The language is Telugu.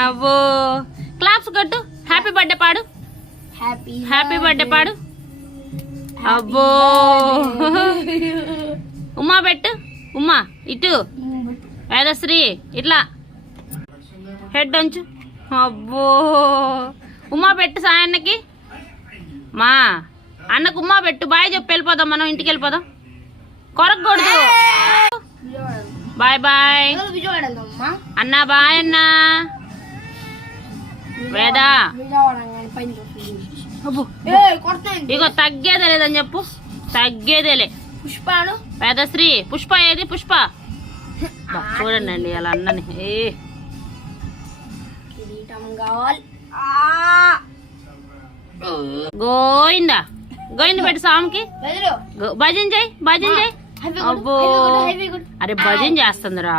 అబ్బో క్లాప్స్ కొట్టు. హ్యాపీ బర్త్డే పాడు. హ్యాపీ బర్త్డే పాడు. అబ్బో ఉమా పెట్టు. ఉమా ఇటు. వేదశ్రీ ఇట్లా హెడ్ ఉంచు. అబ్బో ఉమా పెట్టు సాయన్నకి. మా అన్నకు ఉమ్మా పెట్టు. బాయ్ చెప్పి వెళ్ళిపోదాం, మనం ఇంటికి వెళ్ళిపోదాం. కొరకూడదు. బాయ్ బాయ్ అన్నా. బాయ్ అన్నా. వేదా ఇగో తగ్గేదే లేదని చెప్పు. తగ్గేదేలే. వేదశ్రీ పుష్ప ఏది? పుష్ప చూడండి అలా అన్నని. గోయిందా గోయింద పెట్టు స్వామికి. భజన చేయి. భజన చేయి. అబ్బో అరే భజన చేస్తుందిరా.